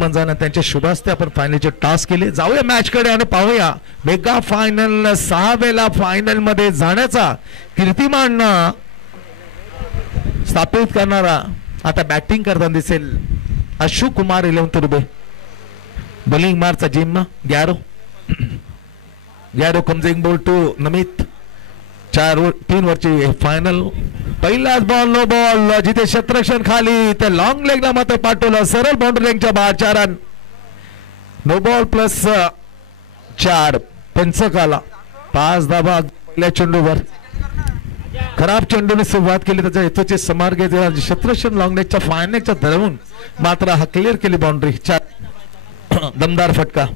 मंजाना त्यांच्या शुभ हस्ते आपण फायनलचे टॉस केले. जाऊया मॅच कडे आणि पाहूया मेगा फायनल 6 वेळा फायनल मध्ये जाण्याचा कीर्तिमान स्थापित करणारा आता बॅटिंग करताना दिसेल अशोक कुमार 11 तुर्बे. बॉलिंग मारचा जिम गॅरो कमजिंग बॉल टू नमित 3 वरची फायनल. पहिलाच बॉल नो बॉल जिथे क्षेत्ररक्षण खाली ते लॉंग लेगला मात्र पाठवलं सरळ बाउंड्री लाईनच्या बाहेर 4 रन. नो बॉल प्लस 4 पंचकाला 5 धावा पहिल्या चेंडूवर. खराब चेंडूने सुरुवात केली त्याच्या हेतूचे समार घेतला क्षेत्ररक्षण लॉंग लेगच्या फायनलच्या धरून मात्र हा क्लिअर केली बाउंड्री. 4 दमदार फटका.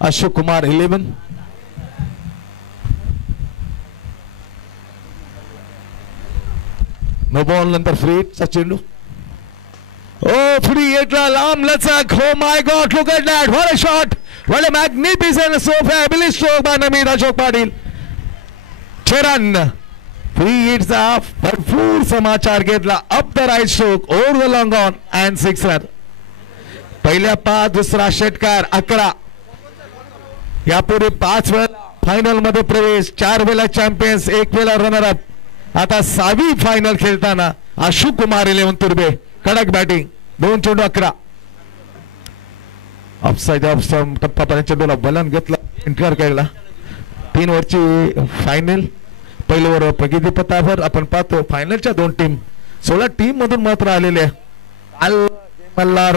अशोक कुमार 11. नो बॉल नंतर फ्री हिटचा चेंडू. ओ फ्री हिटला लांब लचक. Oh my god look at that what a shot what a magnificent so fabulous stroke by Namit Ashok Patil. 6 run. Free हिटचा भरपूर समाचार घेतला. Up the right stroke over the long on and 6 run. पहिल्या 5 दुसरा षटकार 11. यापूर्वी 5 वेळा फायनल मध्ये प्रवेश 4 वेळा चॅम्पियन्स 1 वेळा रनर अप. आता 6वी फायनल खेळताना अशोक कुमार 11 तुर्बे. कडक बॅटिंग 2 चेंडू 11. ऑफसाइड टप्प्यापर्यंत चेंडूला बलन घेतला एंटर केला. 3 वरची फायनल. पहिल्या ओव्हर प्रगती पथावर आपण पाहतो फायनलच्या 2 टीम 16 टीम मधून मात्र आलेल्या. मल्हार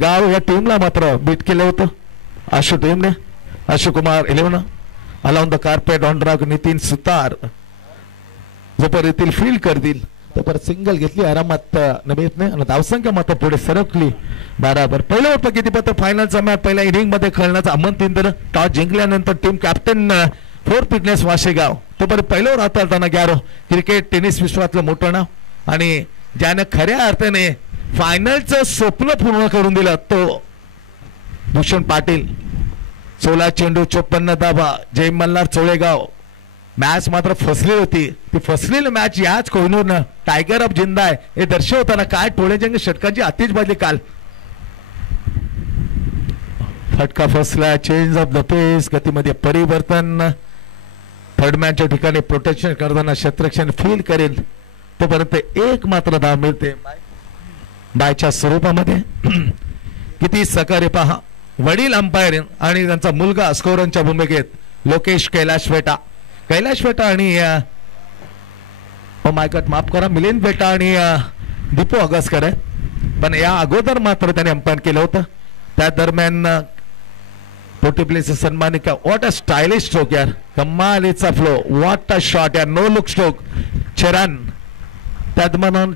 गाव या टीमला मात्र बीट केलं होतं अशोक टीमने. Ashok Kumar 11 along the carpet on drive. Nitin Sutar जोपर्यंत येथील फील्ड करतील तोपर्यंत सिंगल घेतली आरामात नमितने आणि धावसंख्या मात्र पुढे सरकली बराबर. पहिलं ओव्हर किती पत्र फायनलचा मॅच पहिल्या इनिंग मध्ये खेळण्याचं आमंत्रण दिलं. टॉस जिंकल्यानंतर टीम कॅप्टन फोर फिटनेस वाशेगाव तोपर्यंत पहिलं ओव्हर हाताळताना गॅरो क्रिकेट टेनिस विश्वातलं मोठं नाव आणि ज्याने खऱ्या अर्थाने फायनलचं स्वप्न पूर्ण करून दिलं तो भूषण पाटील. 16 चेंडू 54 धावा. जय मल्हार चोळेगाव. मॅच मात्र फसली होती. ती फसलेली मॅच याच कोहिनूरनं टायगर ऑफ जिंदा आहे हे दर्शवताना काय टोळेजंग षटकांची आतिषबाजी काल. फटका फसला. चेंज ऑफ द पेस गतीमध्ये परिवर्तन. थर्ड मॅचच्या ठिकाणी प्रोटेक्शन करताना क्षेत्ररक्षण फील करेल तोपर्यंत एक मात्र धाव मिळते बायच्या स्वरूपामध्ये. किती सहकार्य पहा. वडील अंपायर आणि त्यांचा मुलगा स्कोररच्या भूमिकेत लोकेश कैलाश वेटा आणि माफ करा मिलिंद वेटा आणि दीपू अगसकर आहे. पण या अगोदर मात्र त्याने अंपायर केलं होतं. त्या दरम्यान पोर्टिप्लेस सन्मानित का व्हॉट अ स्टायलिश स्ट्रोक यार. कमालीचा फ्लो. व्हॉट अ शॉट यार. No look stroke. 6 रन. त्यात म्हणून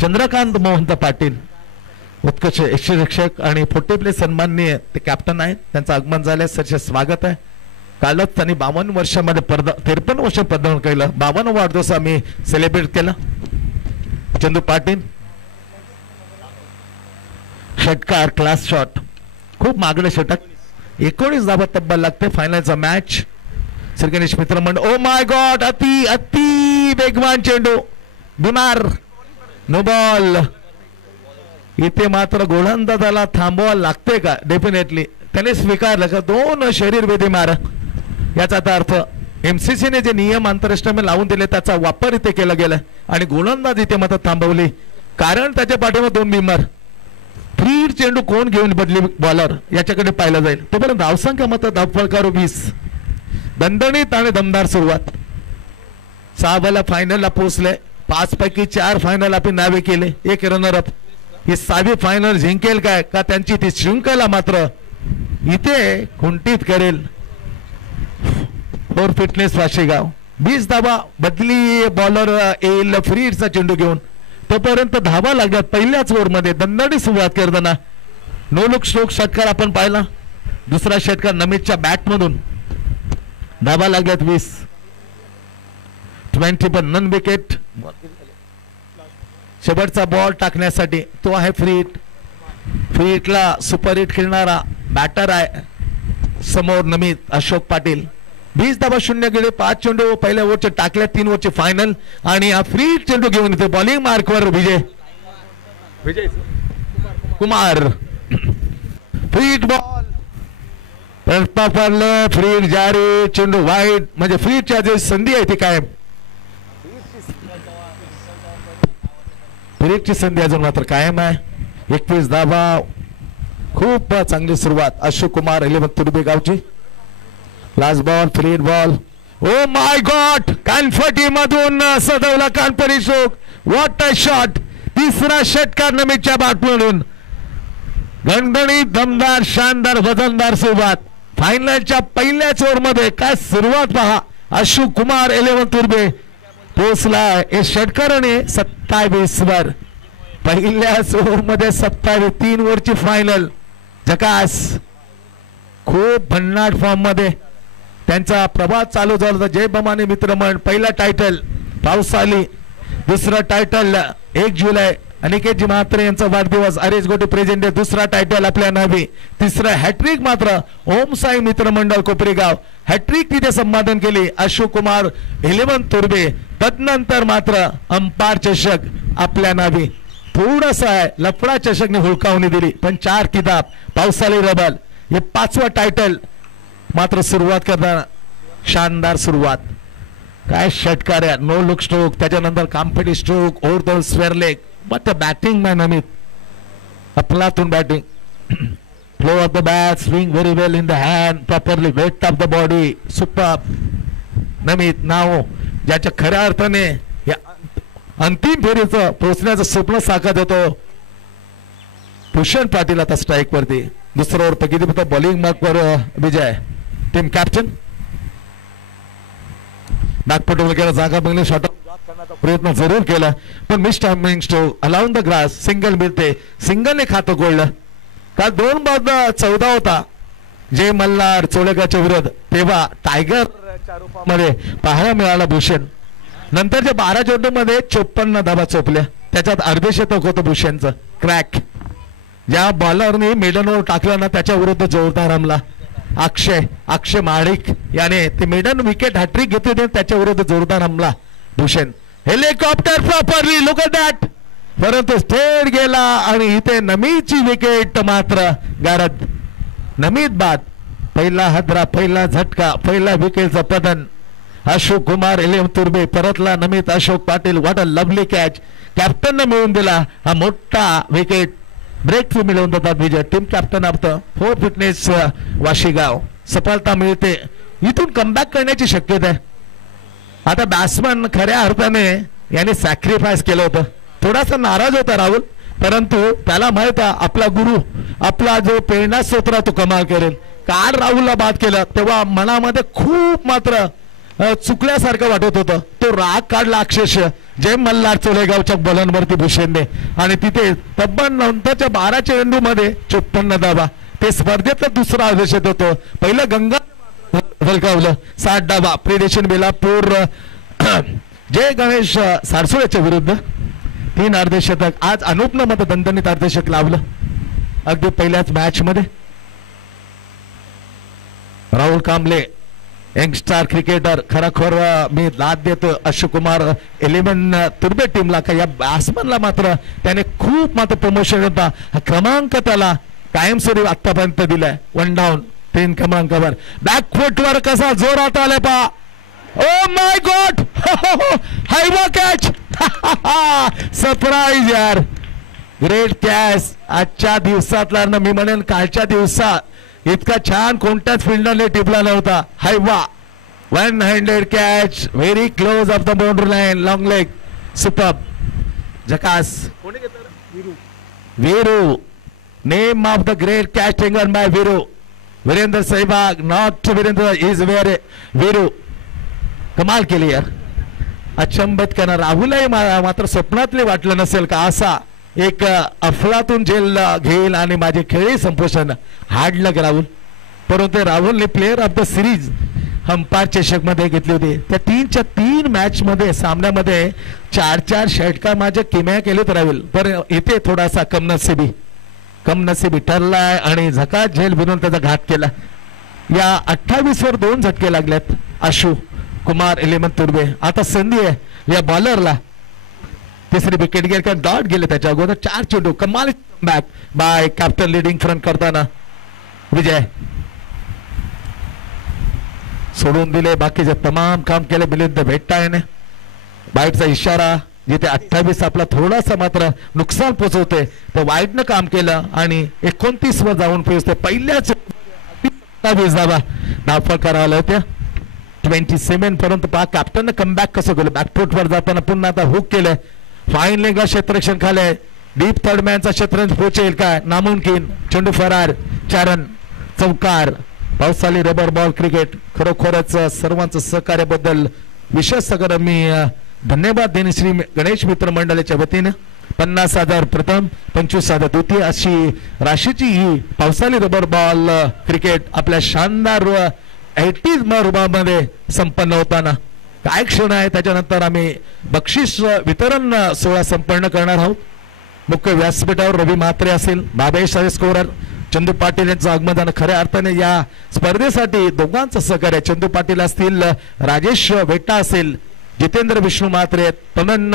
चंद्रकांत मोहंत पाटील उत्कृष्ट यक्षरक्षक आणि पोर्टिप्लेस सन्माननीय ते कॅप्टन आहेत. त्यांचं आगमन झाल्यास सरचे स्वागत आहे. कालच त्यांनी 52 वर्षामध्ये 53 वर्ष पदार्पण केलं. 52 वाढदिवस आम्ही सेलिब्रेट केला. चंदू पाटील षटकार क्लास शॉट. खूप मागले षटक. 19 धावा तब्बल लागते. फायनलचा मॅच श्री गणेश मित्र मंडळ. ओ माय गॉड अति वेगवान चेंडू. बिमार. No ball. इथे मात्र गोलंदाजाला थांबवायला लागते का. डेफिनेटली त्याने स्वीकारलं का 2 शरीर वेधी मार. याचा अर्थ एमसीसीने जे नियम आंतरराष्ट्रीय लावून दिले त्याचा वापर इथे केला गेला आणि गोलंदाज इथे मात्र थांबवली कारण त्याच्या पाठीमध्ये 2 बिमार. फ्री चेंडू कोण घेऊन बदली बॉलर याच्याकडे पाहिलं जाईल. तोपर्यंत धावसंख्या मात्र धावफलकारो 20. दणदणीत आणि दमदार सुरुवात. 6 वेळा फायनलला पोहोचले. 5 पैकी 4 फायनल आपण नावे केले. 1 रनर अप. ही 6वी फायनल जिंकेल काय का त्यांची ती शृंखला मात्र इथे खुंटीत करेल. Four fitness वाशेगाव. 20 धावा बदली बॉलर येईल फ्री हिटचा चेंडू घेऊन. तोपर्यंत धावा लागल्यात पहिल्याच ओव्हर मध्ये दणदणी सुरुवात करताना. नो लुक स्ट्रोक षटकार आपण पाहिला. दुसरा षटकार नमितच्या बॅट मधून धावा लागल्यात 20. 20 पण नन विकेट. शेवटचा बॉल टाकण्यासाठी तो आहे फ्री हिट. फ्री हिटला सुपर हिट खेळणारा बॅटर आहे समोर नमित अशोक पाटील. 20 धावा 0 गेले. 5 चेंडू पहिल्या ओव्हरचे टाकल्या. 3 ओव्हरचे फायनल आणि हा फ्री चेंडू घेऊन येते बॉलिंग मार्कवर विजय कुमार फ्रीट बॉल प्रयत्न पडले फ्रीट जारी चेंडू वाईट म्हणजे फ्रीटच्या जे संधी आहे ती काय फ्रीटची संधी अजून मात्र कायम आहे 21 धावा खूप चांगली सुरुवात अशोक कुमार 11 तुर्बे गावची last ball free hit ball oh my god कानफटी मधून सदवला कानपरी शोक व्हॉट अ शॉट तिसरा षटकार नमीच्या बाटमधून गणगणित दमदार शानदार वजनदार सुरुवात फायनलच्या पहिल्याच ओव्हर मध्ये काय सुरुवात पहा अशोक कुमार 11 तुर्बे पोहोचला हे षटकाराने 27 वर पहिल्याच ओव्हर मध्ये 27 3 ओव्हरची फायनल झकास खूप भन्नाट फॉर्म मध्ये त्यांचा प्रवास चालू झाला होता जय बमाने मित्रमंडळ पहिला टायटल पावसाली दुसरा टायटल 1 जुलै अनिकेतजी म्हात्रे यांचा वाढदिवस आरेज गोटे प्रेझेंट आहे दुसरा टायटल आपल्या नावे तिसरा हॅट्रिक मात्र ओम साई मित्रमंडळ कोपरेगाव हॅट्रिक तिथे संपादन केले अशोक कुमार 11 तुर्बे तदनंतर मात्र अंपायर चषक आपल्या नावे थोडासा लफडा चषकने हुलकावणी दिली पण 4 किताब पावसाली रबल हे 5वा टायटल मात्र सुरुवात करताना शानदार सुरुवात काय षटकार आहे नो लुक स्ट्रोक त्याच्यानंतर कॉम्पिटी stroke over the square leg but batting man Amit अफलातून batting flow of the bat swing very well in the hand properly weight of the body super Namit नाव ज्याच्या खऱ्या अर्थाने या अंतिम फेरीचं पोहोचण्याचं स्वप्न साकार होतो भूषण पाटील आता स्ट्राईक वरती दुसरा ओव्हर किती बॉलिंग मार्क वर विजय टीम कॅप्टन नागपटोल केला जागा बंगले शॉट करण्याचा प्रयत्न जरूर केला पण miss timing to along the grass single मिळते सिंगलने खातं गोळलं का 2 बाद 14 होता जय मल्हार चोळेगावच्या विरोध तेव्हा टायगरच्या रूपामध्ये पाहायला मिळाला भूषण नंतरच्या 12 चेंडूमध्ये 54 धावा चोपल्या त्याच्यात अर्धे शतक होतं भूषणचं क्रॅक ज्या बॉलरने मेडनवर टाकलं ना त्याच्या विरुद्ध जोरदार हमला अक्षय माडिक याने ते मेडन विकेट हॅट्रिक घेतली त्याच्या विरुद्ध जोरदार हमला Bhushan helicopter properly look at that परंतु थेट गेला आणि इथे नमीची विकेट मात्र गारद नमीत बाद पहिला हदरा पहिला झटका पहिला विकेटचं पतन अशोक कुमार 11 तुर्बे परतला Namit Ashok Patil what a lovely catch कॅप्टनने मिळवून दिला हा मोठा विकेट ब्रेक थ्रू मिळवून देतात Vijay team captain of the 4 fitness Washigaon सफलता मिळते इथून कमबॅक करण्याची शक्यता आहे आता बॅट्समन खऱ्या अर्थाने याने सॅक्रिफाईस केलं होतं थोडासा नाराज होता राहुल परंतु त्याला माहित आहे आपला गुरु आपला जो प्रेरणा स्रोत तो कमाल करेल काल राहुलला बाद केलं तेव्हा मनामध्ये खूप मात्र चुकल्यासारखं वाटत होतं तो राग काढला अक्षरशः जय मल्हार चोळेगावच्या बॉलरवरती भूषणने आणि तिथे तब्बल नंतरच्या 12 चेंडू मध्ये 54 धावा ते स्पर्धेतला दुसरा आदेशात होतो पहिलं गंगा झलकावलं 60 धावा प्रिडेशन बेलापूर जय गणेश सारसोळ्याच्या विरुद्ध 3 अर्धशतक आज अनुपनं मत दणदणीत अर्धशतक लावलं अगदी पहिल्याच मॅच मध्ये राहुल कांबळे यंगस्टार क्रिकेटर खरोखर मी दाद देतो अशोक कुमार 11 तुर्बे टीमला का या बॅट्समनला मात्र त्याने खूप मात्र प्रमोशन होता हा क्रमांक त्याला कायमस्वरूपी आतापर्यंत दिलाय 1 डाऊन 3 क्रमांकावर बॅकफुट वर कसा जोरात आलाय पा ओ my God Hyva catch surprise यार ग्रेट कॅच आजच्या दिवसातला ना मी म्हणेन कालच्या दिवसात इतका छान कोणत्याच फिल्डरने टिपला नव्हता हायवा 1 handed catch very close of the boundary line long leg super झकास Viru name of the great catch taken by Viru Virendra Sehwag not Virendra is where Viru कमाल केली यार अचंबित करणार राहुलही मात्र स्वप्नातले वाटलं नसेल का असा एक अफलातून झेल घेईल आणि माझे खेळी संपोषण हार्डलक राहुल परंतु राहुलने player of the series umpire चषक मध्ये घेतले होते त्या 3 मॅच मध्ये सामन्यामध्ये 4 षटकार माझ्या किमया केलेत राहुल पण इथे थोडासा कमनसीबी ठरलाय आणि झकात झेल बनवून त्याचा घात केला या 28 वर 2 झटके लागलेत अशोक कुमार 11 तुर्बे आता संधी आहे या बॉलरला तिसरी विकेट गेली कारण डॉट गेले त्याच्या अगोदर 4 चेंडू कमाल back by captain leading front करताना विजय सोडून दिले बाकीचे तमाम काम केले मिलिंद भेट्टाने बाईटचा इशारा जिथे 28 आपला थोडासा मात्र नुकसान पोचवते तर वाईटनं काम केलं आणि 29 वर जाऊन पोहोचते पहिल्याच 27 धावा धावफळ करायला होत्या 27 पर्यंत पहा कॅप्टननं कमबॅक कसं केलं बॅकफूट वर जाताना पुन्हा आता हुक केलंय फाईन लेगला क्षेत्ररक्षण खाले डीप थर्ड मॅनचा क्षेत्ररक्षण पोहोचेल काय नामुमकिन चेंडू फरार चारण चौकार पावसाळी रबर बॉल क्रिकेट खरोखरच सर्वांचं सहकार्याबद्दल विशेष सगळं मी धन्यवाद देणे श्री गणेश मित्र मंडळाच्या वतीने 50,000 प्रथम 25,000 द्वितीय अशी राशीची ही पावसाळी रबर बॉल क्रिकेट आपल्या शानदार 80 रुपयामध्ये संपन्न होताना काय क्षण आहे त्याच्यानंतर आम्ही बक्षीस वितरण सोहळा संपन्न करणार आहोत मुख्य व्यासपीठावर रवी म्हात्रे असेल बाबेश स्कोरर चंदू पाटील यांचं आगमन खऱ्या अर्थाने या स्पर्धेसाठी दोघांचं सहकार्य चंदू पाटील असतील राजेश वेटा असेल जितेंद्र विष्णू म्हात्रे तनन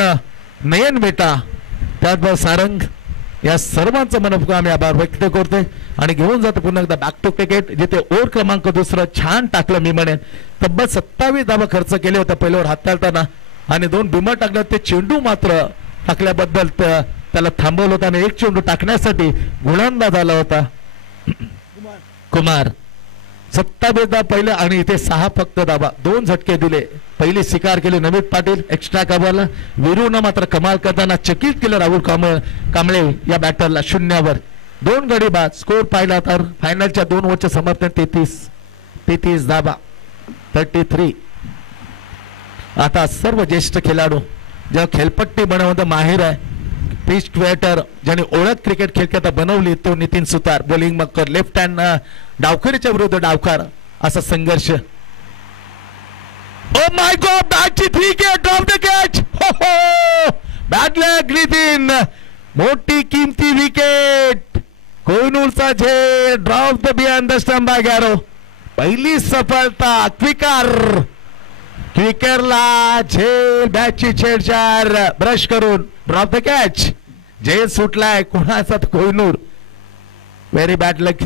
नयन वेटा त्याचबरोबर सारंग या सर्वांचं मनपूर्वक आम्ही आभार व्यक्त करतोय आणि घेऊन जातो पुन्हा एकदा बॅक टू क्रिकेट जिथे ओव्हर क्रमांक दुसरं छान टाकलं मी म्हणेन तब्बल 27 धावा खर्च केले होते पहिल्यावर हाताळताना आणि 2 बिमर टाकले ते चेंडू मात्र टाकल्याबद्दल त्याला थांबवलं होतं आणि 1 चेंडू टाकण्यासाठी गुणांदा झाला होता कुमार 27 धावा पहिले आणि इथे 6 फक्त धावा 2 झटके दिले पहिली स्वीकार केली नवीन पाटील एक्स्ट्रा कव्हरला विरूनं मात्र कमाल करताना चकित केलं राहुल कांबळे या बॅटरला 0 वर 2 गडी बाद स्कोर पाहिला तर फायनलच्या 2 ओव्हरचे समर्थन 33 धावा 33 आता सर्व ज्येष्ठ खेळाडू जेव्हा खेळपट्टी बनवण्यात माहिर आहे पिच क्रिएटर ज्याने ओळख क्रिकेट खेळकता बनवली तो नितीन सुतार बॉलिंग मकर लेफ्ट हँड डावखरीच्या विरुद्ध डावकार असा संघर्ष ओ माय गॉड बॅटची 3 विकेट ड्रॉप द कॅच हो हो बॅट लेग नितीन मोठी किमती विकेट कोहिनूरचा झेल drop the behind the stump by Garo पहिली सफलता क्विकरला झेल बॅटची छेडछाड ब्रश करून ड्रॉप द कॅच झेल सुटलाय कोणाचा Kohinoor very bad luck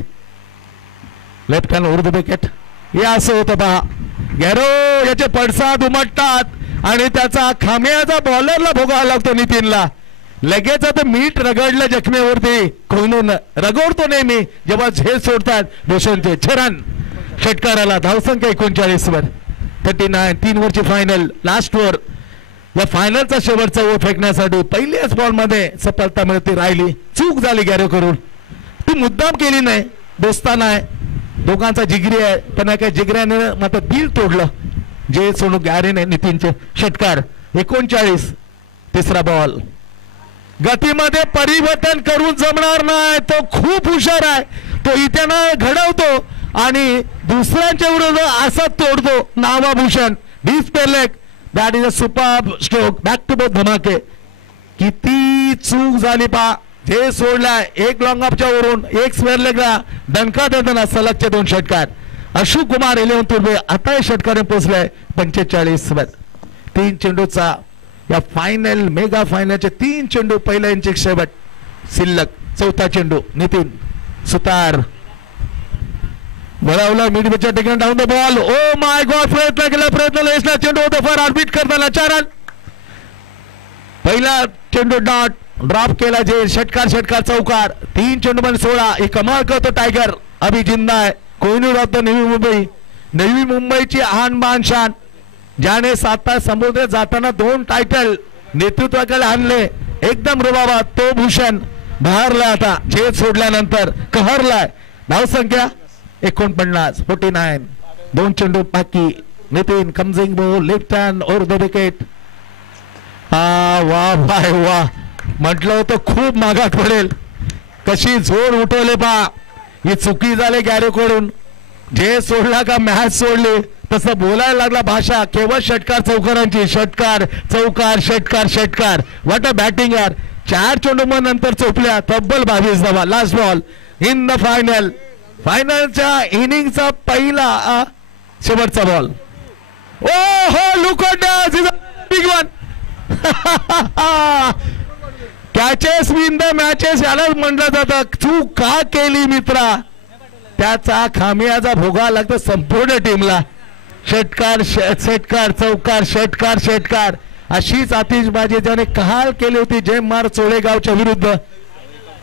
left hand over the wicket हे असं होतं पहा गॅरो याचे पडसाद उमटतात आणि त्याचा खाम्याचा बॉलरला भोगावा लागतो नितीनला लगेच आता मीठ रगडलं जखमेवरती कोहिनूरनं रगडतो नेहमी जेव्हा झेल सोडतात भूषणचे छरण षटकाराला धावसंख्या 39 वर 39 3 ओव्हरची फायनल लास्ट ओव्हर या फायनलचा शेवटचा ओव्हर फेकण्यासाठी पहिल्याच बॉल मध्ये सफलता मिळते राहिली चूक झाली गॅरो करून ती मुद्दाम केली नाही दोस्ताना आहे दोघांचा जिगरी आहे पण काय जिगऱ्याने मात्र दिल तोडलं जे सोनू गॅरेने नितीनचे षटकार 39 तिसरा बॉल गतीमध्ये परिवर्तन करून जमणार नाही तो खूप हुशार आहे तो इथे ना घडवतो आणि दुसऱ्यांच्या विरुद्ध असा तोडतो नावाभूषण display leg that is a super stroke back to back धमाके किती चूक झाली पा जे सोडलाय 1 लॉंग ऑफच्या वरून 1 स्क्वेअर लेगला दणका देताना सलगचे 2 षटकार अशोक कुमार 11 तुर्बे आता हे षटकाने पोहोचलाय 45 वर 3 चेंडूचा या फायनल मेगा फायनलचे 3 चेंडू पहिला इंच शेवट शिल्लक चौथा चेंडू नितीन सुतार वळवला मिडविच्या ठिकाणी down the ball oh my God प्रयत्न केला चेंडू होता फॉर आर्बिट करताना 4 रन पहिला चेंडू ड्रॉप केला जे षटकार चौकार 3 चेंडू मध्ये 16 ही कमाल करतो टायगर अभि जिंदा आहे कोहिनूर ऑफ द नवी मुंबईची आन शान ज्याने 7 समुद्र जाताना 2 टायटल नेतृत्वाकडे आणले एकदम रुबाबात तो भूषण बहारला आता झेल सोडल्यानंतर कहरलाय धावसंख्या 49 2 चेंडू बाकी नितीन कमजिंग ball left hand over the wicket वा भाई वा म्हटलं होतं खूप मागात पडेल कशी जोर उठवले पा ही चुकी झाली गॅरोकडून जे सोडला का मॅच सोडली तसं बोलायला लागला भाषा केवळ षटकार चौकारांची षटकार व्हॉट अ बॅटिंग यार 4 चेंडू नंतर चोपल्या तब्बल 22 धावा लास्ट बॉल इन द फायनलच्या इनिंगचा पहिला शेवटचा बॉल ओ हो look on big one catches win the matches याला म्हटलं जातं. चूक का केली मित्रा त्याचा खामियाजा भोगावा लागतो संपूर्ण टीमला. षटकार षटकार चौकार षटकार षटकार अशीच आतिषबाजी ज्याने कहाल केली होती जयमार चोळेगावच्या विरुद्ध.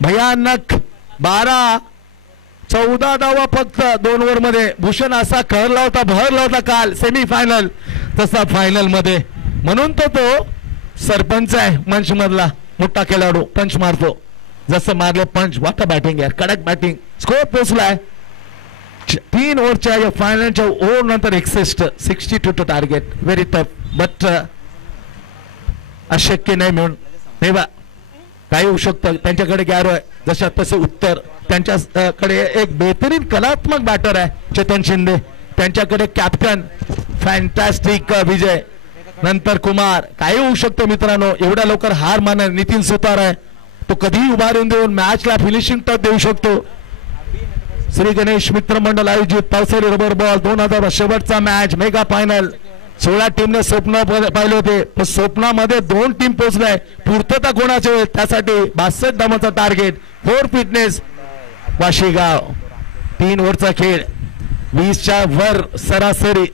भयानक 12-14 धावा फक्त 2 ओव्हर मध्ये. भूषण असा भरला होता काल सेमीफायनल तसा फायनल मध्ये. म्हणून तो सरपंच आहे मंच मधला मोठा खेळाडू. पंच मारतो जसं मारले पंच. वाट बॅटिंग यार कडक बॅटिंग. स्कोर पोचलाय 3 ओव्हरच्या या फायनलच्या ओव्हर नंतर 62 टार्गेट. व्हेरी टफ बट अशक्य नाही म्हणून नाही बा काही होऊ शकतं. त्यांच्याकडे गॅरो आहे जशा तसे उत्तर. त्यांच्याकडे एक बेहतरीन कलात्मक बॅटर आहे चेतन शिंदे. त्यांच्याकडे कॅप्टन फॅन्टॅस्टिक विजय. नंतर कुमार. काही होऊ शकतं मित्रांनो. एवढ्या लवकर हार मानणार नितीन सुतार आहे तो कधीही उभारून देऊन मॅचला फिनिशिंग टच देऊ शकतो. श्री गणेश मित्र मंडळ आयोजित पावसाळी रबर बॉल 2000 शेवटचा मॅच मेगा फायनल. 16 टीमने स्वप्न पाहिले होते पण स्वप्नामध्ये 2 टीम पोहोचलाय. पूर्तता कोणाचे होईल त्यासाठी 62 धावांचा टार्गेट. 4 फिटनेस वाशीगाव. 3 ओव्हरचा खेळ 20च्या वर सरासरी.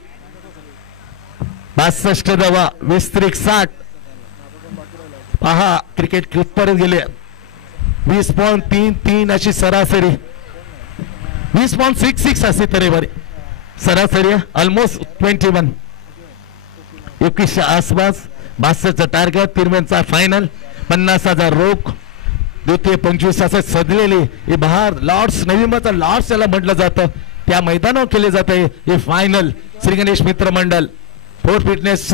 62 धावा 20-60. पहा क्रिकेट कुठपर्यंत गेले. 20.33 अशी सरासरी. 20.66 असे तरी बरे सरासरी. ऑलमोस्ट 21. 21च्या आसपास 62चं टार्गेट. तिरमेनचा फायनल 50,000 रोख. द्वितीय 25 असे सजलेली हे बहार लॉर्ड्स नवी मुंबईचा लॉर्ड्स याला म्हटलं जातं त्या मैदानावर केले जाते हे फायनल. श्री गणेश मित्र मंडळ 4 फिटनेस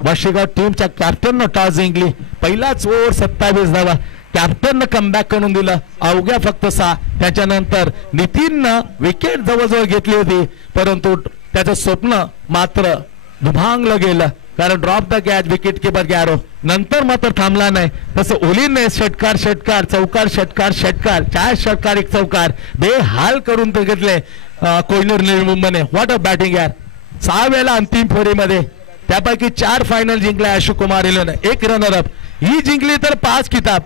वाशीगाव टीमच्या कॅप्टननं टॉस जिंकली. पहिलाच ओव्हर 27 धावा. कॅप्टननं कमबॅक करून दिलं अवघ्या फक्त 6. त्याच्यानंतर नितीननं विकेट जवळजवळ घेतली होती परंतु त्याचं स्वप्न मात्र दुभांगलं गेलं कारण drop the catch wicket keeper Garo. नंतर मात्र थांबला नाही. तसं ओलीने षटकार षटकार चौकार षटकार षटकार 4 षटकार 1 चौकार बेहाल करून ते घेतले कोहिनूर नवी मुंबईने. व्हॉट अ बॅटिंग यार. 6 वेळेला अंतिम फेरीमध्ये त्यापैकी 4 फायनल जिंकलाय अशोक कुमार इलेने. 1 रनरअप. ही जिंकली तर 5 किताब.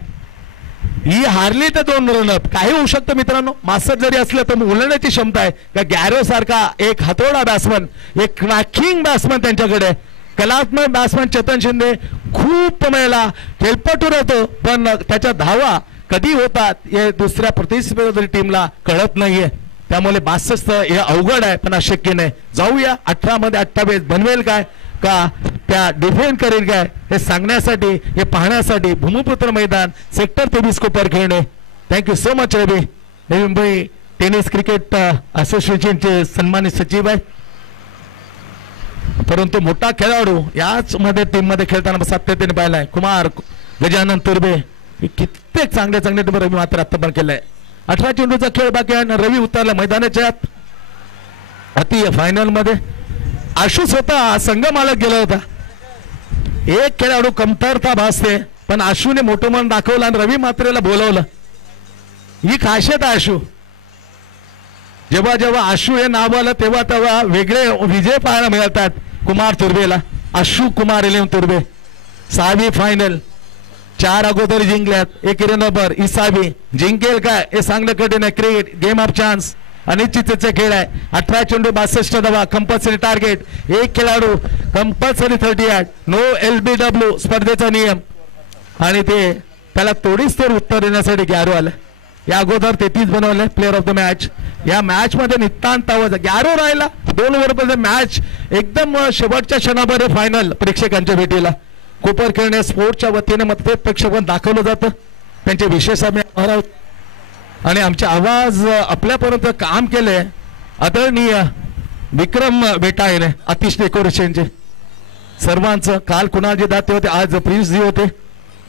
ही हारली तर 2 रनअप. काही होऊ शकतं मित्रांनो. मास्टर जरी असलं तर उलटण्याची क्षमता आहे का गॅरो सारखा एक हातोडा बॅट्समन एक क्रॅकिंग बॅट्समन त्यांच्याकडे. कलात्मक बॅट्समन चेतन शिंदे खूप वेळेला खेळपटू राहतो पण त्याच्या धावा कधी होतात हे दुसऱ्या प्रतिस्पर्धी टीमला कळत नाहीये. त्यामुळे 62 हे अवघड आहे पण अशक्य नाही. जाऊया 18 मध्ये 28 बनवेल काय का त्या डिफेंड करेल काय हे सांगण्यासाठी हे पाहण्यासाठी भूमिपुत्र मैदान सेक्टर 23 कोपर खेळणे. थँक्यू सो मच रवी. नवी मुंबई टेनिस क्रिकेट असोसिएशनचे सन्मानित सचिव आहे परंतु मोठा खेळाडू याच मध्ये टीम मध्ये खेळताना सातत्याने पाहिलाय. कुमार गजानन तुर्बे कित्येक चांगले रवी मात्र आता पण केलंय. 18 चेंडूचा खेळ बाकी आहे. रवी उतरला मैदानाच्या आत. अति फायनल मध्ये आशुष होता संघ मालक गेला होता. एक खेळाडू कमतरता भासते पण आशूने मोठं मन दाखवलं आणि रवी मात्रेला बोलवलं. ही खासियत आहे आशू. जेव्हा जेव्हा आशू हे नाव आलं तेव्हा वेगळे विजय पाहायला मिळतात. कुमार तुर्बेला आशू कुमार 11 तुर्बे 6वी फायनल 4 अगोदर जिंकल्यात. 1 नंबर इसावी जिंकेल काय हे सांगणं कठीण आहे. क्रिकेट गेम ऑफ चान्स अनिश्चिततेचा खेळ आहे. 18 चेंडू 62 धावा कंपल्सरी टार्गेट. एक खेळाडू कंपल्सरी 38. नो LBW स्पर्धेचा नियम आणि ते त्याला थोडीच तर उत्तर देण्यासाठी गॅरो आलं. या अगोदर 33 बनवले प्लेअर ऑफ द मॅच. या मॅच मध्ये नितांत आवाज गॅरो राहिला. 2 ओव्हरमध्ये मॅच एकदम शेवटच्या क्षणामध्ये फायनल प्रेक्षकांच्या भेटीला. कोपर खेळणे स्पोर्टच्या वतीने मत प्रेक्षकांना दाखवलं जातं. त्यांचे विशेष आम्ही आणि आमचे आवाज आपल्यापर्यंत काम केले आदरणीय विक्रम बेटायने आतिश डेकोरेशनचे सर्वांचं. काल कुणालजी दाते होते आज प्रिन्सजी होते.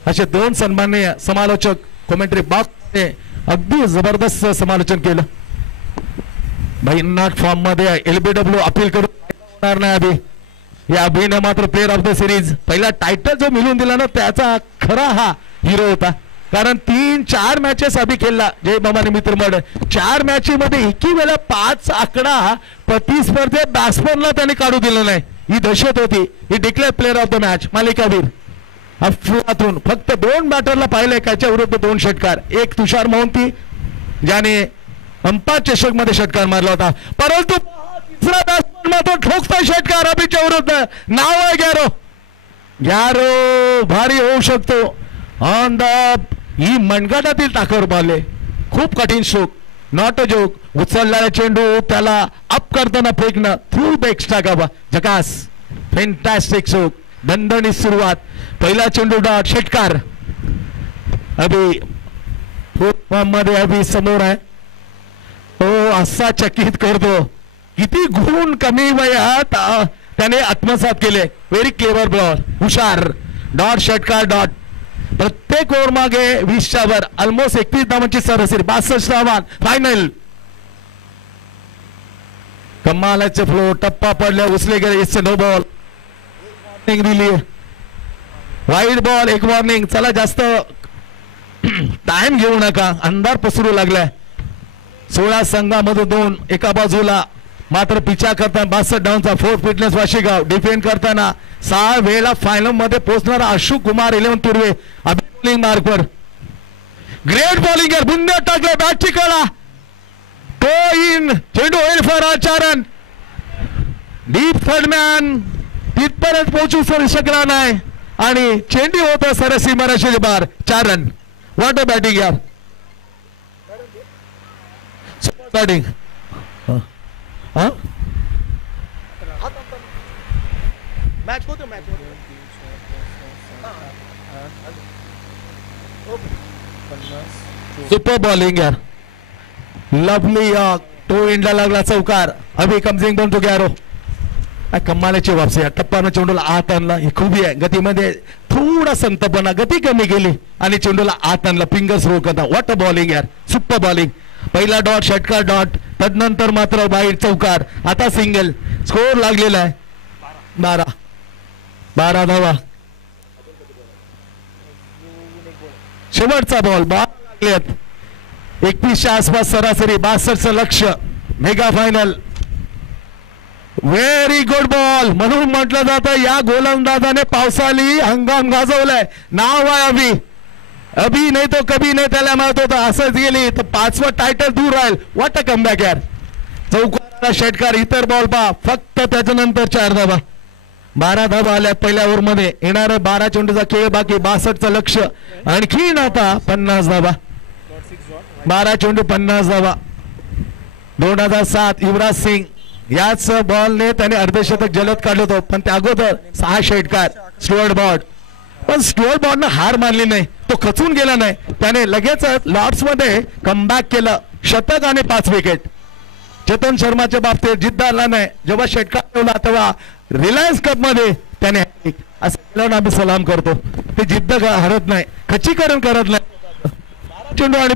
असे 2 सन्माननीय समालोचक कॉमेंट्री बॉक्सने अगदी जबरदस्त समालोचन केलं. भन्नाट फॉर्म मध्ये LBW अपील करून नाही अभि. या अभिने मात्र प्लेअर ऑफ द सिरीज पहिला टायटल जो मिळवून दिला ना त्याचा खरा हा हिरो होता. कारण 3-4 मॅचेस अभि खेळला जय भवानी मित्र मंडळ. 4 मॅचेमध्ये एकी वेळा 5 आकडा प्रतिस्पर्धे बॅट्समनला त्याने काढू दिला नाही. ही दहशत होती. ही declare player of the match मालिकावीर अफलातून फक्त 2 बॅटरला पाहिले त्याच्या विरुद्ध 2 षटकार. एक तुषार मोहंती ज्याने अंपायर चषक मध्ये षटकार मारला होता, परंतु तिसरा बॅट्समन मात्र ठोकता षटकार अभिच्या विरुद्ध. नाव आहे गॅरो. गॅरो भारी होऊ शकतो ऑन द ही मनगटातील टाकावर बॉल आहे. खूप कठीण स्ट्रोक, नॉट अ जोक. उचलणारा चेंडू त्याला अप करताना फेकणं थ्रू द एक्स्ट्रा गावा. जकास फॅन्टॅस्टिक स्ट्रोक. दणदणीत सुरुवात. पहिला चेंडू डॉट षटकार. मध्ये अभि समोर आहे. तो असा चकित करतो. किती गुण कमी वयात त्याने आत्मसात केले. Very clever ball. हुशार. डॉट षटकार डॉट. प्रत्येक ओव्हर मागे 20च्या वर ऑलमोस्ट 31 धावांची सरासरी. 62 धावांत फायनल. कमालाचे फ्लो. टप्पा पडल्या उचले गेले. It's no ball. दिली वाईड बॉल. एक वॉर्निंग. चला जास्त टाइम घेऊ नका. अंधार पसरू लागलाय. 16 संघामध्ये 2 एका बाजूला. मात्र पिछा करताना 62 डाऊनचा 4 फिटनेस वाशीगाव. डिफेंड करताना 6 वेळा फायनल मध्ये पोहोचणारा आशु कुमार 11 तुर्वे बॉलिंग मार्कवर. Great bowling. बुंद्या टाकले बॅटची कळा. तो इन. चेंडू होईल फॉर आचारण. डीप थर्डमॅन तिथपर्यंत पोहोचू शकला नाही आणि चेंडू होता सरसी मराठी बार. 4 रन. व्हॉट अ बॅटिंग यार. बॅटिंग. सुपर बॉलिंग यार. लवली. तो इंडला लागला चौकार. अभि कमजिंग बनतो गॅरो. कमालाची वापसी. टप्पानं चेंडूला आत आणला. ही खूबी आहे. गतीमध्ये थोडा संतपणा. गती कमी केली आणि चेंडूला आत आणला. फिंगर्स रोक होता. व्हॉट अ बॉलिंग यार. Super bowling. पहिला डॉट षटकार डॉट. तदनंतर मात्र बाहेर चौकार. आता सिंगल. स्कोर लागलेला आहे 12 धावा. शेवटचा बॉल. 12 लागलेत. 21च्या आसपास सरासरी. 62चं लक्ष्य. Mega final. Very good ball म्हणून म्हटलं जातं या गोलंदाजाने पावसाळी हंगाम गाजवलाय. नाव आहे अभि. अभि नाही तो कभी नाही त्याला माहित होतं असंच गेली तर 5वं टायटल दूर राहील. व्हॉट अ कमबॅक यार. चौकाराला षटकार. इतर बॉल पा फक्त त्याच्यानंतर 4 धावा. 12 धावा आल्यात पहिल्या ओव्हर मध्ये. येणारे 12 चेंडूचा खेळ बाकी. 62चं लक्ष्य. आणखी आता 50 धावा. 12 चेंडू 50 धावा. 2007 युवराज सिंग याच बॉलने त्याने अर्धशतक जलद काढलं होतं पण त्या अगोदर 6 षटकार. Stuart Broad. पण स्टुअर्ट बॉर्डनं हार मानली नाही. तो खचून गेला नाही. त्याने लगेच लॉर्ड्स मध्ये कमबॅक केलं. शतक आणि 5 विकेट. चेतन शर्माच्या बाबतीत जिद्द आला नाही. जेव्हा षटकार ठेवला तेव्हा रिलायन्स कप मध्ये त्याने असं केलं. आम्ही सलाम करतो. ते जिद्द हरत नाही. खच्चीकरण करत नाही. चेंडू आणि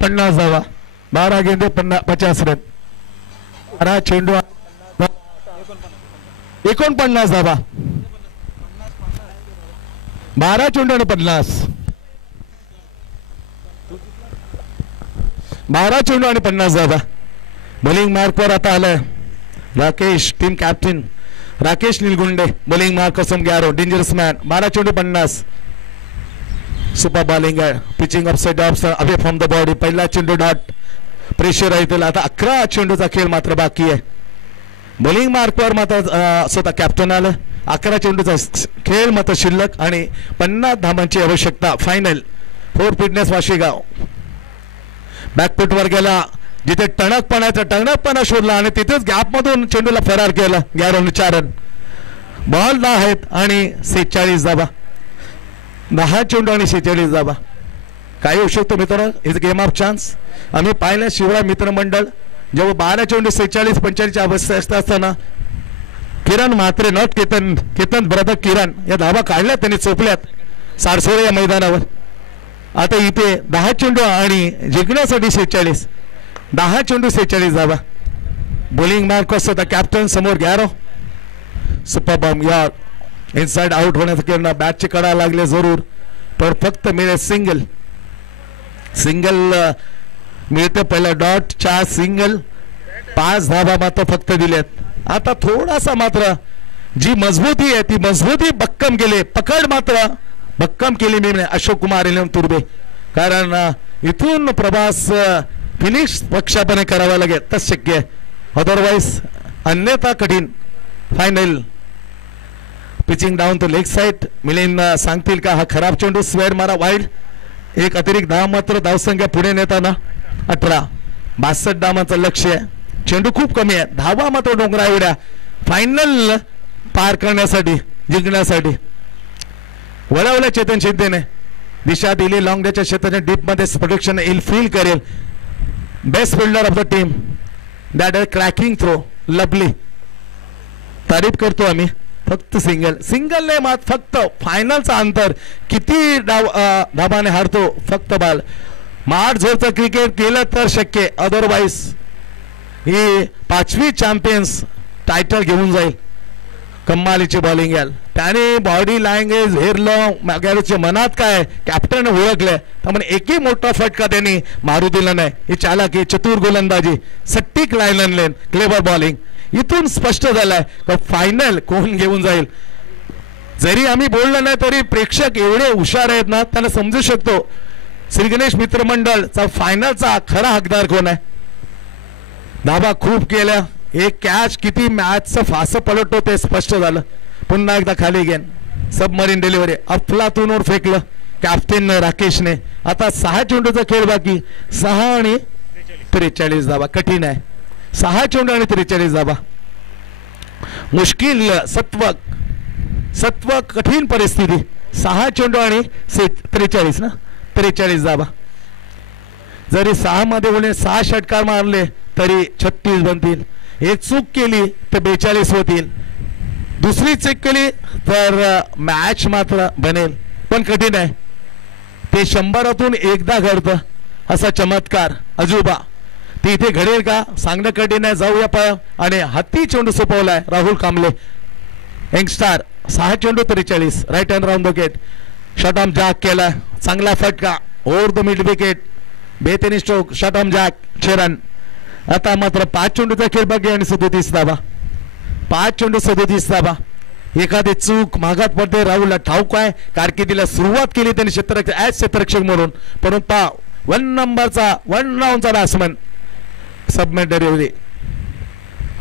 50 धावा. 12 गेंदे 50 रन. 12 चेंडू 49 धावा. 12 चेंडू आणि 50. 12 चेंडू आणि 50 धावा. बॉलिंग मार्कवर आता आलाय Rakesh. Team captain Rakesh Nilgunde. Bowling mark कसम गॅरो. Dangerous man. 12 चेंडू 50. सुपर बॉलिंग आहे. Pitching outside off away from the body. पहिला चेंडू डॉट. प्रेशर आहे त्याला. आता 11 चेंडूचा खेळ मात्र बाकी आहे. बॉलिंग मार्कवर मात्र स्वतः कॅप्टन आलं. 11 चेंडूचा खेळ मात्र शिल्लक आणि 50 धावांची आवश्यकता. फायनल. 4 फिटनेस वाशीगाव. बॅकफुटवर गेला. जिथे टणकपणा शोधला आणि तिथेच गॅप मधून चेंडूला फरार केला. गॅरोने 4 रन. बॉल 10 आहेत आणि 46 धावा. 10 चेंडू आणि 46 धावा. काय होऊ शकतो मित्रांनो. Is game of chance. आम्ही पाहिलं शिवराय मित्रमंडळ जेव्हा 12 चेंडू 46-45 अवस्था असताना किरण म्हात्रे नॉट केतन ब्रदर किरण या धावा काढल्या त्यांनी चोपल्यात सारसोळे या मैदानावर. आता इथे 10 चेंडू आणि जिंकण्यासाठी 46. 10 चेंडू 46 धावा. बॉलिंग मार्क होता कॅप्टन समोर गॅरो. सुपर बॉम्ब यार. इनसाइड आउट होण्याचा किरण. बॅटची कडा लागले जरूर पण फक्त मिळेल सिंगल. मिळते. पहिला डॉट 4 सिंगल. 5 धावा मात्र फक्त दिल्यात. आता थोडासा मात्र जी मजबूती आहे ती मजबूती भक्कम केली. पकड मात्र भक्कम केली मी अशोक कुमार इलेवन तुर्बे, कारण इथून प्रवास फिनिश पक्षापणे करावा लागेल तर शक्य आहे, अदरवाईज अन्यथा कठीण. Final pitching down to leg side. Milind सांगतील का हा खराब चेंडू स्क्वेअर मारा वाईड. एक अतिरिक्त धाव मात्र धावसंख्या पुढे नेताना 18. 62 धावांचं लक्ष्य आहे. चेंडू खूप कमी आहे, धावा मात्र डोंगरा एवढ्या. फायनल पार करण्यासाठी जिंकण्यासाठी वळवल्या चेतन शिंदेने, दिशा दिली. लॉंग डेच्या क्षेत्राच्या डीप मध्ये प्रोटेक्शन येईल, फील करेल. Best fielder of the team, that is cracking throw, lovely. तारीफ करतो आम्ही. फक्त सिंगल ने मात फक्त फायनलचा अंतर किती धाबाने हारतो फक्त बाल. माठ जोरचं क्रिकेट केलं तर शक्य, अदरवाईज ही 5वी चॅम्पियन्स टायटल घेऊन जाईल. कमालीची बॉलिंग याल, त्याने बॉडी लँग्वेज हेरलं मॅगॅरोच्या मनात काय कॅप्टन ओळखलंय, त्यामुळे एकही मोठा फटका त्यांनी मारू दिला नाही. ही चालाकी, चतुर गोलंदाजी, सट्टीक लाईन लेन, क्लेवर बॉलिंग. इथून स्पष्ट झालंय का फायनल कोण घेऊन जाईल. जरी आम्ही बोललो नाही तरी प्रेक्षक एवढे हुशार आहेत ना, त्यांना समजू शकतो श्री गणेश मित्रमंडळचा फायनलचा खरा हकदार कोण आहे. धाबा खूप केल्या, एक कॅच किती मॅचचं फासं पलटतो ते स्पष्ट झालं. पुन्हा एकदा खाली गेन, सबमरीन डिलिव्हरी, अफलातूनवर फेकलं कॅप्टन राकेशने. आता 6 चेंडूचा खेळ बाकी, 6 आणि 43 धावा. कठीण आहे, 6 चेंडू आणि 43 धावा मुश्किल. सत्व कठीण परिस्थिती. 6 चेंडू आणि 43 ना, 43 धावा. जरी 6 मध्ये बोलणे 6 षटकार मारले तरी 36 बनतील. एक चूक केली तर 42 होतील, दुसरी चूक केली तर मॅच मात्र बनेल. पण कठीण आहे ते, 100तून एकदा घडतं असा चमत्कार अजूबा. ते इथे घडेल का सांगणं कठीण आहे. जाऊया पळ. आणि हाती चेंडू सोपवलाय राहुल कांबळे यंगस्टार. 6 चेंडू 43, right hand round wicket. Shot on jack केला, चांगला फटका ओव्हर द मिड विकेट. बेहतरीन stroke, shot on jack, 6 run. आता मात्र 5 चेंडूचा खेळ बाकी आणि 37 धावा. 5 चेंडू 37 धावा. एखादी चूक मागात पडते. राहुलला ठाऊक आहे, कारकिर्दीला सुरुवात केली त्यांनी क्षेत्ररक्षक म्हणून, परंतु 1 नंबरचा 1 राऊंडचा batsman submit delivery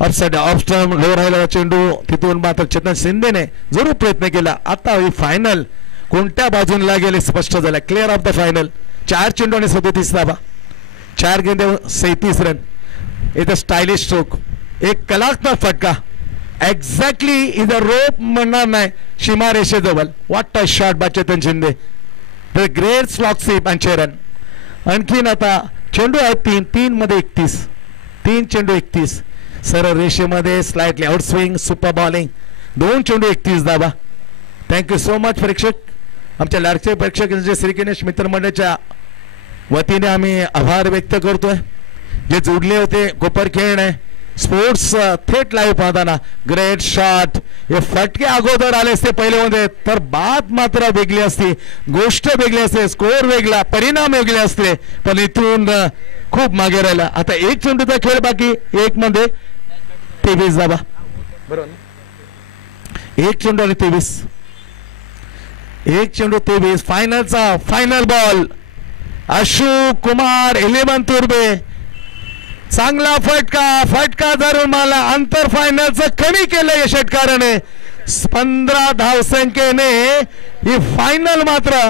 offside, off stump low राहिलेला चेंडू. तिथून मात्र चेतन शिंदेने जरूर प्रयत्न केला. आता ही फायनल कोणत्या बाजूला गेले स्पष्ट झालं. Clear of the final. 4 चेंडू आणि 37 धावा, 4 गेंदे 37 रन. इथं स्टायलिश स्ट्रोक, एक कलात्मक फटका, एक्झॅक्टली इथं रोप म्हणणार नाही, सीमा रेषेजवळ. What a shot by Chetan Shinde. Great slog sweep आणि 6 रन. आणखीन आता चेंडू आहेत 3 मध्ये 31, 3 चेंडू 31, सरळ रेषेमध्ये slightly outswing, super bowling. 2 चेंडू 31 धावा. थँक्यू सो मच प्रेक्षक. आमच्या लाडके प्रेक्षक श्री गणेश मित्रमंडळाच्या वतीने आम्ही आभार व्यक्त करतोय, जे जोडले होते. कोपर खेळणे स्पोर्ट्स थेट लाईव्ह पाहताना. Great shot. हे फटके अगोदर आले असते पहिले मध्ये तर बात मात्र वेगळी असती, गोष्ट वेगळी असते, स्कोअर वेगळा, परिणाम वेगळे असते. पण इथून खूप मागे राहिला. आता 1 चेंडूचा खेळ बाकी, 1 मध्ये 23 धावा. बरोबर, 1 चेंडू आणि 23, 1 चेंडू 23. फायनलचा final ball. Ashok Kumar eleven Turbe. चांगला फटका जरूर मला. अंतर फायनलचं कमी केलं या षटकाराने. 15 धावसंख्येने ही फायनल मात्र